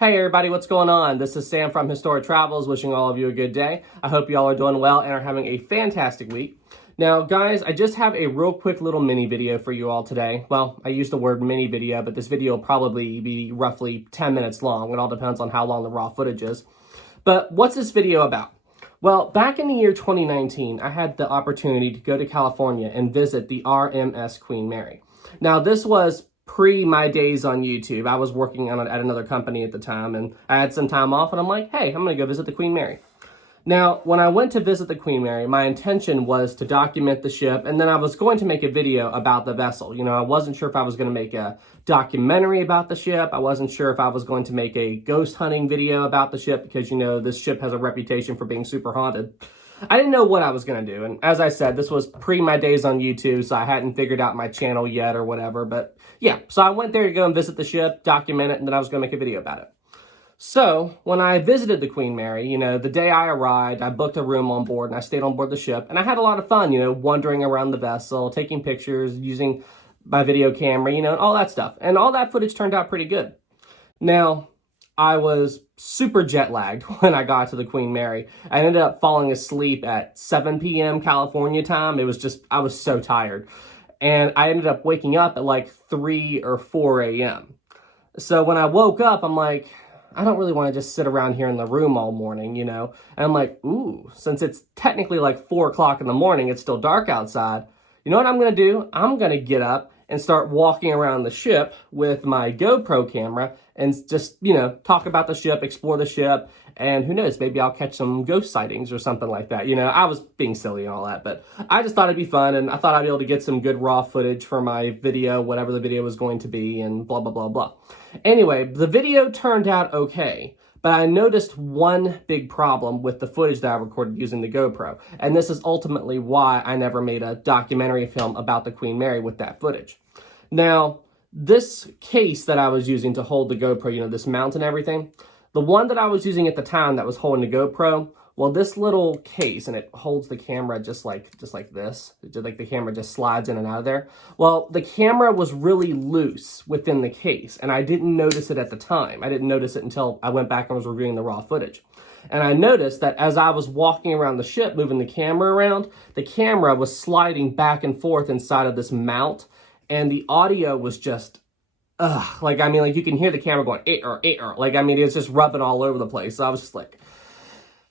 Hey everybody, what's going on? This is Sam from Historic Travels, wishing all of you a good day. I hope you all are doing well and are having a fantastic week. Now guys, I just have a real quick little mini video for you all today. Well, I use the word mini video, but this video will probably be roughly 10 minutes long. It all depends on how long the raw footage is. But what's this video about? Well, back in the year 2019, I had the opportunity to go to California and visit the RMS Queen Mary. Now this was pre my days on YouTube. I was working at another company at the time, and I had some time off, and I'm like, hey, I'm gonna go visit the Queen Mary. Now, when I went to visit the Queen Mary, my intention was to document the ship, and then I was going to make a video about the vessel. You know, I wasn't sure if I was going to make a documentary about the ship. I wasn't sure if I was going to make a ghost hunting video about the ship, because, you know, this ship has a reputation for being super haunted. I didn't know what I was going to do, and as I said, this was pre my days on YouTube, so I hadn't figured out my channel yet or whatever, but yeah, so I went there to go and visit the ship, document it, and then I was going to make a video about it. So, when I visited the Queen Mary, you know, the day I arrived, I booked a room on board, and I stayed on board the ship, and I had a lot of fun, you know, wandering around the vessel, taking pictures, using my video camera, you know, and all that stuff, and all that footage turned out pretty good. Now, I was super jet lagged when I got to the Queen Mary. I ended up falling asleep at 7 p.m. California time. It was just, I was so tired. And I ended up waking up at like 3 or 4 a.m. So when I woke up, I'm like, I don't really want to just sit around here in the room all morning, you know? And I'm like, ooh, since it's technically like 4 o'clock in the morning, it's still dark outside. You know what I'm going to do? I'm going to get up and start walking around the ship with my GoPro camera and just, you know, talk about the ship, explore the ship, and who knows, maybe I'll catch some ghost sightings or something like that. You know, I was being silly and all that, but I just thought it'd be fun, and I thought I'd be able to get some good raw footage for my video, whatever the video was going to be, and blah, blah, blah, blah. Anyway, the video turned out okay, but I noticed one big problem with the footage that I recorded using the GoPro, and this is ultimately why I never made a documentary film about the Queen Mary with that footage. Now, this case that I was using to hold the GoPro, you know, this mount and everything, the one that I was using at the time that was holding the GoPro, well, this little case, and it holds the camera just like this, like the camera just slides in and out of there. Well, the camera was really loose within the case, and I didn't notice it at the time. I didn't notice it until I went back and was reviewing the raw footage. And I noticed that as I was walking around the ship, moving the camera around, the camera was sliding back and forth inside of this mount, and the audio was just, like, I mean, like, you can hear the camera going, like, I mean, it's just rubbing all over the place. So I was just like,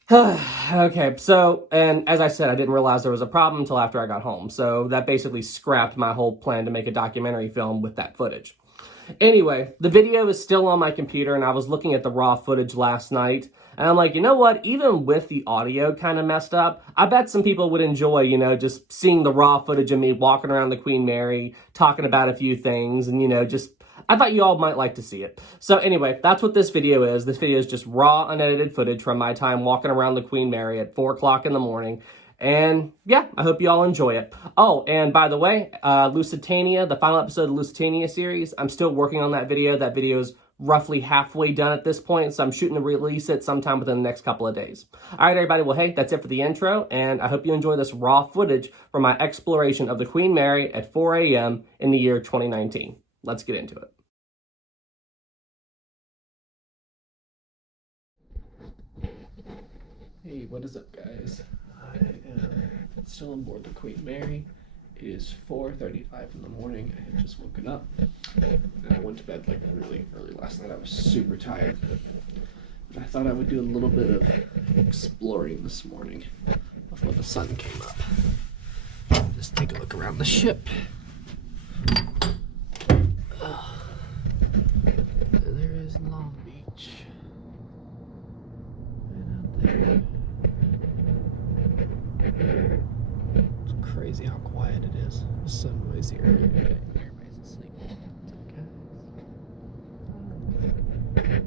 okay, so, and as I said, I didn't realize there was a problem until after I got home. So that basically scrapped my whole plan to make a documentary film with that footage. Anyway, the video is still on my computer, and I was looking at the raw footage last night, and I'm like, you know what, even with the audio kind of messed up, I bet some people would enjoy, you know, just seeing the raw footage of me walking around the Queen Mary, talking about a few things, and, you know, just, I thought you all might like to see it. So anyway, that's what this video is. This video is just raw, unedited footage from my time walking around the Queen Mary at 4 o'clock in the morning. And yeah, I hope you all enjoy it. Oh, and by the way, Lusitania, the final episode of the Lusitania series, I'm still working on that video. That video is roughly halfway done at this point, so I'm shooting to release it sometime within the next couple of days. All right, everybody, well, hey, that's it for the intro, and I hope you enjoy this raw footage from my exploration of the Queen Mary at 4 a.m. in the year 2019. Let's get into it. Hey, what is up, guys? I am still on board the Queen Mary. It is 4:35 in the morning. I had just woken up, and I went to bed like really early last night. I was super tired, but I thought I would do a little bit of exploring this morning before the sun came up. Just take a look around the ship. There is Long Beach. And out there. It's crazy how quiet it is. There's so noisy here. Everybody's asleep. What's up, guys? It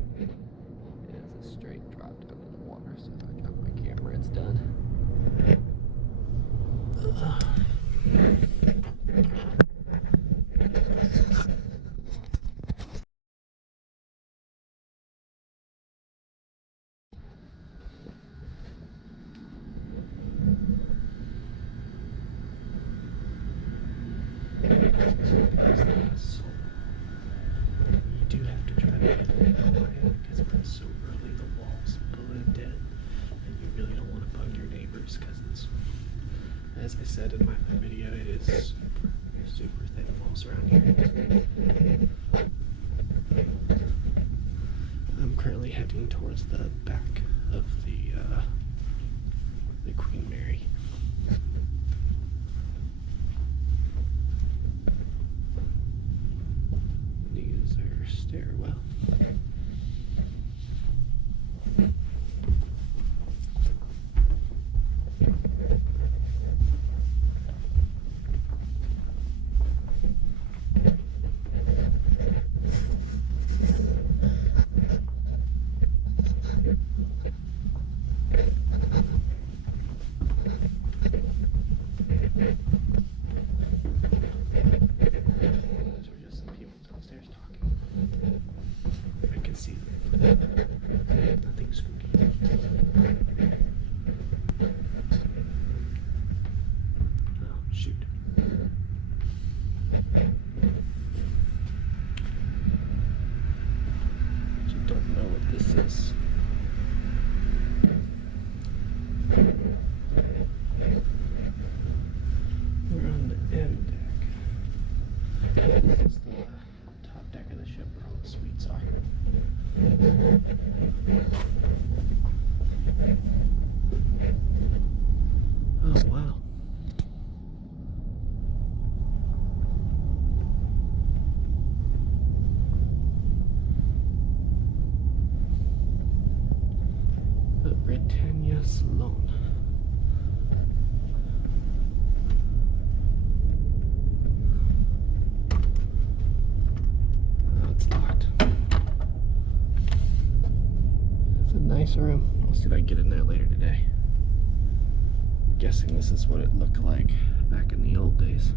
is a straight drop down in the water, so I got my camera, it's done. You do have to try to be a little quiet because we're said in my video, it is super thin walls around here. I'm currently heading towards the back of the Queen Mary. These are stairwell. Nothing spooky. Oh, shoot. You don't know what this is. We're on the M deck. This is the top deck of the ship where all the suites are. Oh, wow. The Britannia Salon. Oh, it's locked. It's a nice room. I'll see if I can get in there later today. I'm guessing this is what it looked like back in the old days.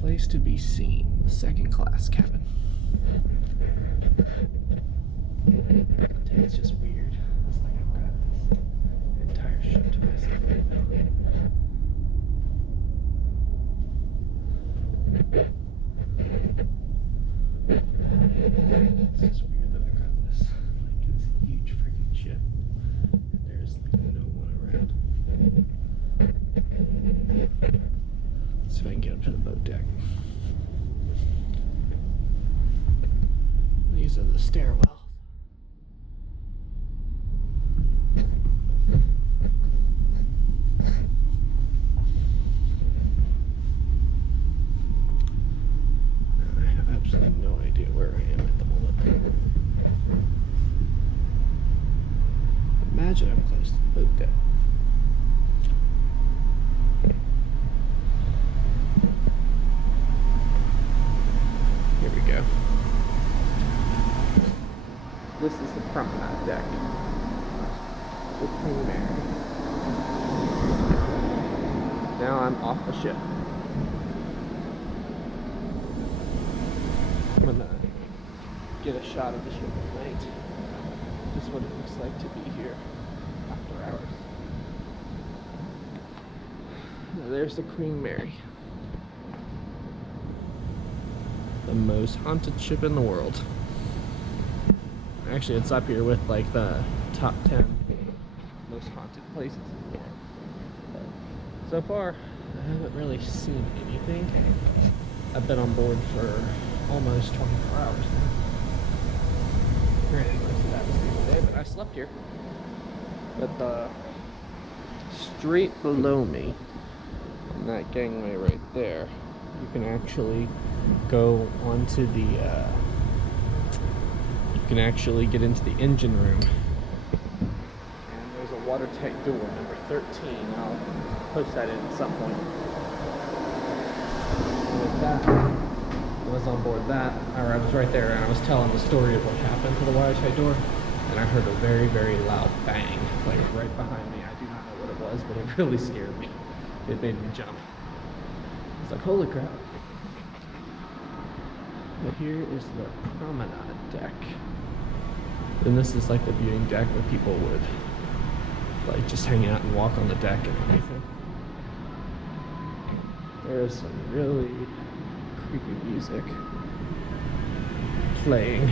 Place to be seen. The second class cabin. It's just weird. It's like I've got this entire ship to myself right now. It's just weird that I've got this huge freaking ship. There's like no one around. Let's see if I can get up to the boat deck. These are the stairwells. I have absolutely no idea where I am at the moment. Imagine I'm close to the boat deck. Here we go. This is the promenade deck. The Queen Mary. Now I'm off the ship. I'm gonna get a shot of the ship at night. Just what it looks like to be here after hours. Now there's the Queen Mary. The most haunted ship in the world. Actually, it's up here with like the top 10 most haunted places in the world. But so far, I haven't really seen anything. I've been on board for almost 24 hours now. Granted, most of that was the other day, but I slept here. But straight below me, on that gangway right there, you can actually go onto the you can actually get into the engine room, and there's a watertight door, number 13. I'll post that in at some point. And with that, I was on board that, or I was right there, and I was telling the story of what happened to the watertight door, and I heard a very, very loud bang, like right behind me. I do not know what it was, but it really scared me. It made me jump. It's like, holy crap. But here is the promenade deck. And this is like the viewing deck where people would like just hang out and walk on the deck and everything. There's some really creepy music playing.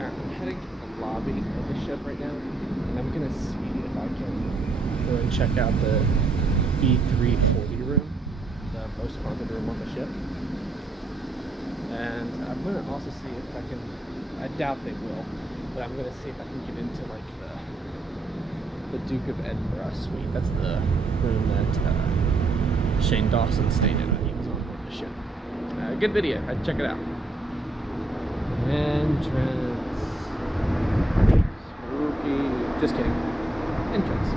Alright, I'm heading to the lobby of the ship right now, and I'm gonna see if I can go and check out the B340 room, the most haunted room on the ship. And I'm gonna also see if I can, I doubt they will, but I'm gonna see if I can get into like the Duke of Edinburgh suite. That's the room that Shane Dawson stayed in when he was on board the ship. Good video, I'd check it out. Entrance. Spooky. Just kidding. Entrance.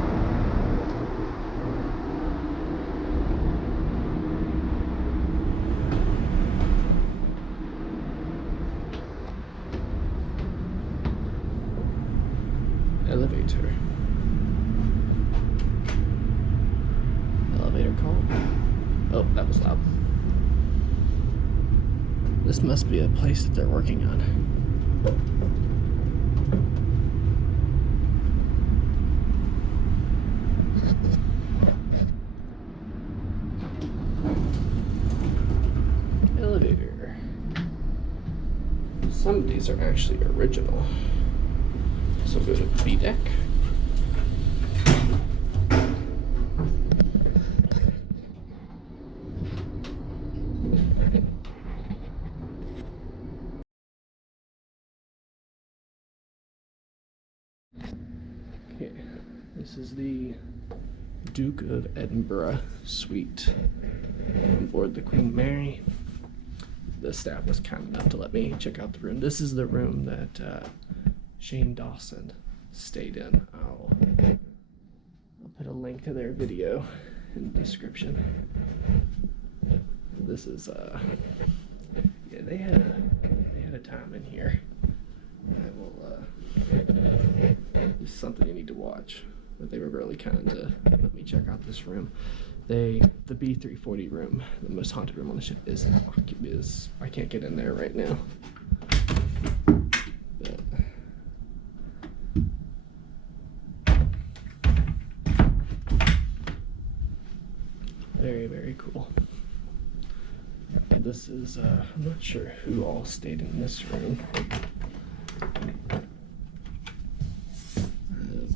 Elevator. Elevator call. Oh, that was loud. This must be a place that they're working on. Elevator. Some of these are actually original. So we'll go to B deck. Okay, this is the Duke of Edinburgh suite on board the Queen Mary. The staff was kind enough to let me check out the room. This is the room that Shane Dawson stayed in. I'll put a link to their video in the description. This is yeah, they had a time in here. I will this is something you need to watch. But they were really kind to let me check out this room. The B340 room, the most haunted room on the ship, is I can't get in there right now. But very, very cool. This is I'm not sure who all stayed in this room.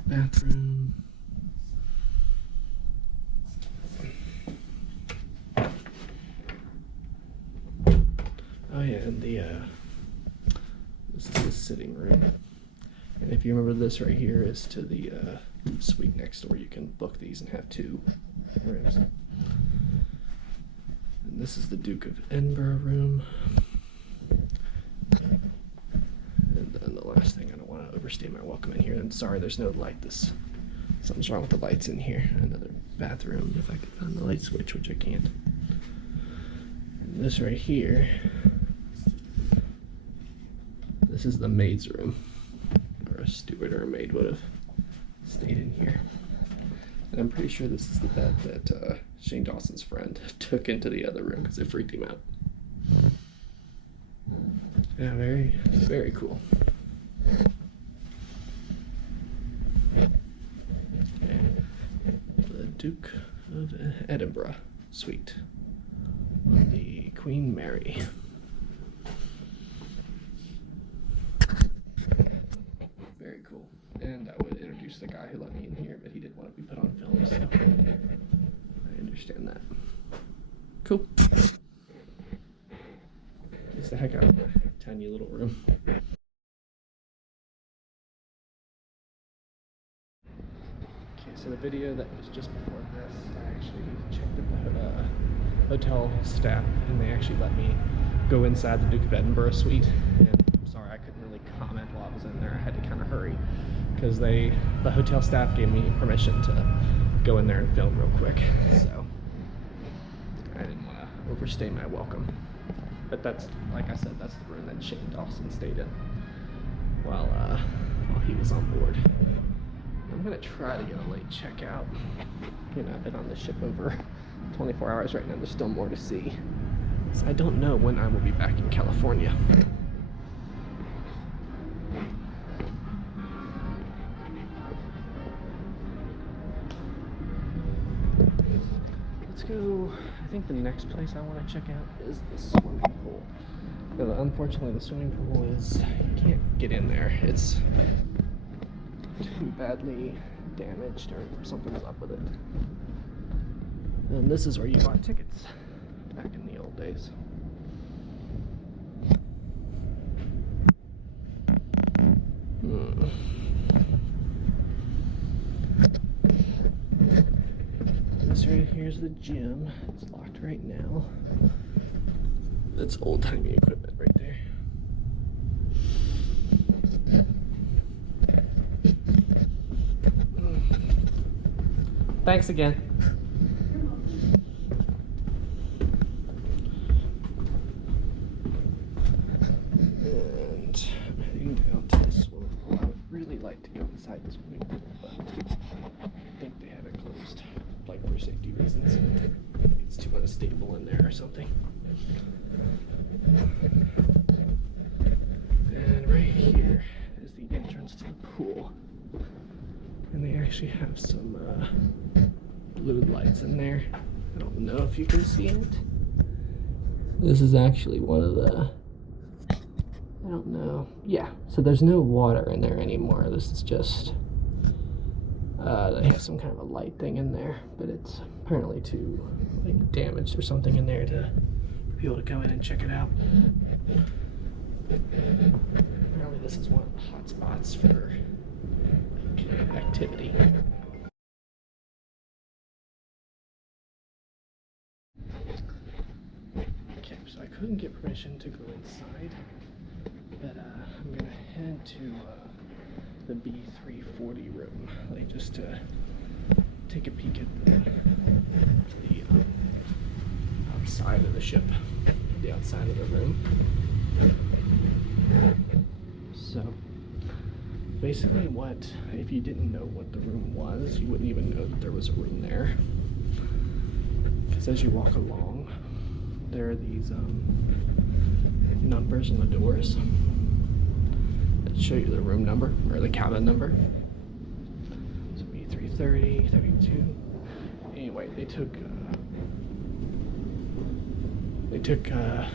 Bathroom. Oh yeah, and this is the sitting room. And if you remember, this right here is to the suite next door. You can book these and have 2 rooms. And this is the Duke of Edinburgh room. And then the last thing, I don't want to overstay my welcome in here. I'm sorry, there's no light. Something's wrong with the lights in here. Another bathroom, if I could find the light switch, which I can't. And this right here, this is the maid's room, or a steward or a maid would have stayed in here. And I'm pretty sure this is the bed that Shane Dawson's friend took into the other room because it freaked him out. Yeah, very, very cool. Okay. The Duke of Edinburgh suite on the Queen Mary. Very cool. And I would introduce the guy who let me in here, but he didn't want to be put on film, so I understand that. Cool. Gets the heck out of a tiny little room. Okay, so the video that was just before this, I actually checked with the hotel staff, and they actually let me go inside the Duke of Edinburgh suite. And I'm sorry, I couldn't really comment while I was in there. I had to kind of hurry because the hotel staff gave me permission to go in there and film real quick. So I didn't want to overstay my welcome. But that's, like I said, that's the room that Shane Dawson stayed in while he was on board. I'm gonna try to get a late checkout. You know, I've been on the ship over 24 hours right now. There's still more to see. So I don't know when I will be back in California. Let's go. I think the next place I want to check out is the swimming pool. Unfortunately, the swimming pool is, you can't get in there. It's too badly damaged, or something's up with it. And this is where you bought tickets back in the old days. This right here's the gym. It's locked right now. That's old-timey equipment right there. Thanks again. And I'm heading down to the swimming pool. I would really like to go inside the swimming pool, but I think they have it closed, like for safety reasons. It's too unstable in there or something. And right here is the entrance to the pool. And they actually have some blue lights in there. I don't know if you can see it. This is actually one of the, I don't know. Yeah, so there's no water in there anymore. This is just, they have some kind of a light thing in there, but it's apparently too like damaged or something in there to for people to come in and check it out. Apparently this is one of the hot spots for like, activity. Okay, so I couldn't get permission to go inside, but I'm gonna head to the B340 room, like just to take a peek at the outside of the ship, the outside of the room. So basically if you didn't know what the room was, you wouldn't even know that there was a room there. Because as you walk along, there are these numbers on the doors that show you the room number, or the cabin number. So B330, 32. Anyway, they took the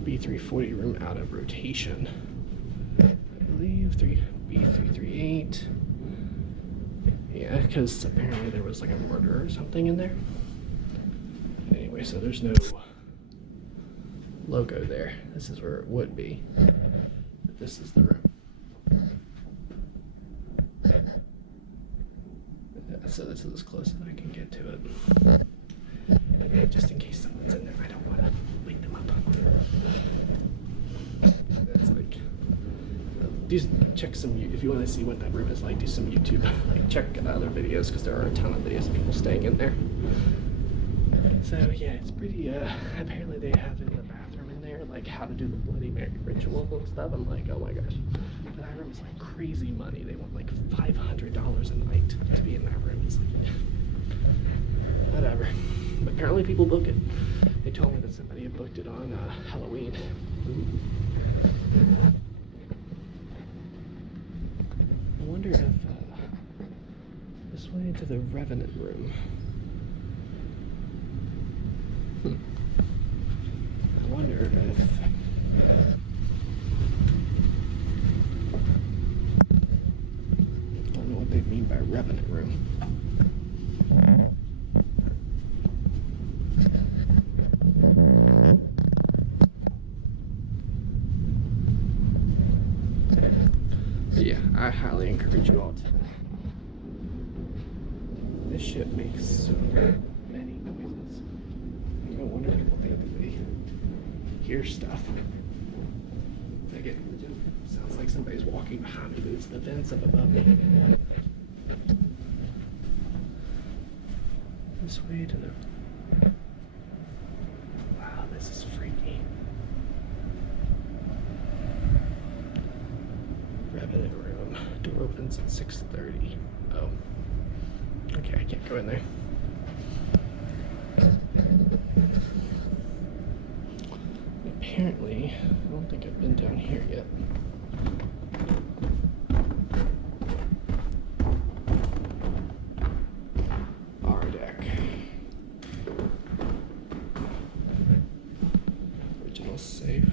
B340 room out of rotation. I believe B338. Yeah, because apparently there was like a murder or something in there. Anyway, so there's no logo there. This is where it would be. But this is the room. So this is as close as I can get to it. Just in case someone's in there, I don't want to wake them up. That's like, check some, if you want to see what that room is like, do some YouTube, like check other videos, because there are a ton of videos of people staying in there. So yeah, it's pretty, apparently they have in the bathroom in there, like how to do the Bloody Mary ritual and stuff. I'm like, oh my gosh. But that room is like crazy money. They want like $500 a night to be in that room. It's like, whatever. But apparently people book it. They told me that somebody had booked it on Halloween. I wonder if this way to the Revenant room. I wonder if I don't know what they mean by Revenant room. Yeah, I highly encourage you all to. This ship makes so many noises. No wonder people think that they hear stuff. Again, it sounds like somebody's walking behind me, but it's the vents up above me. This way to the. Wow, this is freaky. Revenant room. Door opens at 6:30. Oh. Okay, I can't go in there. Apparently, I don't think I've been down here yet. Our deck. Original safe.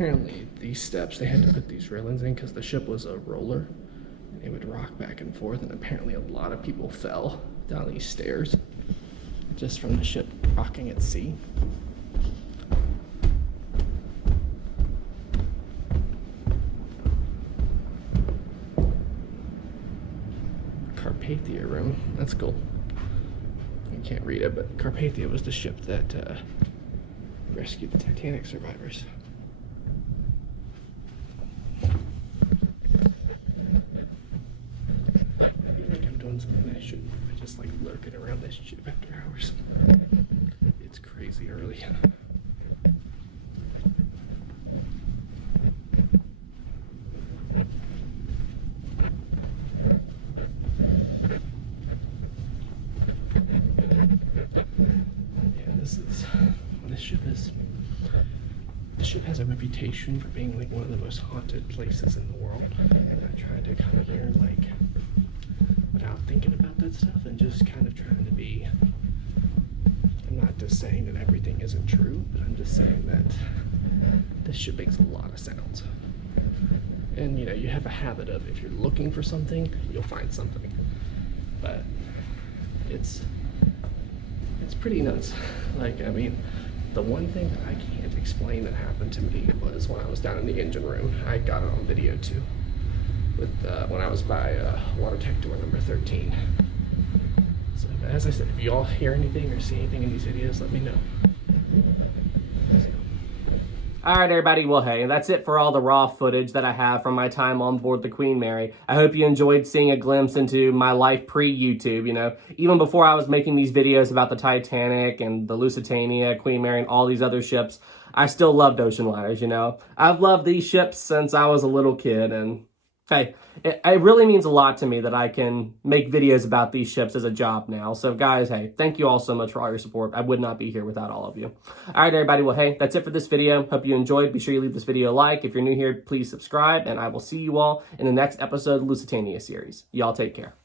apparently these steps, they had to put these railings in because the ship was a roller. And it would rock back and forth, and apparently a lot of people fell down these stairs just from the ship rocking at sea. Carpathia room, that's cool. You can't read it, but Carpathia was the ship that rescued the Titanic survivors. I feel like I'm doing something I shouldn't. I just like lurking around this ship after hours. It's crazy early. This ship has a reputation for being like one of the most haunted places in the world, and I tried to come here like without thinking about that stuff and just kind of trying to be, I'm not just saying that everything isn't true, but I'm just saying that this ship makes a lot of sounds. And you know, you have a habit of, if you're looking for something, you'll find something. But it's pretty nuts. Like, I mean, the one thing that I can't explain that happened to me was when I was down in the engine room. I got it on video too, with when I was by water tech door number 13. So, as I said, if you all hear anything or see anything in these videos, let me know. All right, everybody. Well, hey, that's it for all the raw footage that I have from my time on board the Queen Mary. I hope you enjoyed seeing a glimpse into my life pre-YouTube, you know. Even before I was making these videos about the Titanic and the Lusitania, Queen Mary, and all these other ships, I still loved ocean liners, you know. I've loved these ships since I was a little kid, and hey, it really means a lot to me that I can make videos about these ships as a job now. So guys, hey, thank you all so much for all your support. I would not be here without all of you. All right, everybody. Well, hey, that's it for this video. Hope you enjoyed. Be sure you leave this video a like. If you're new here, please subscribe, and I will see you all in the next episode of the Lusitania series. Y'all take care.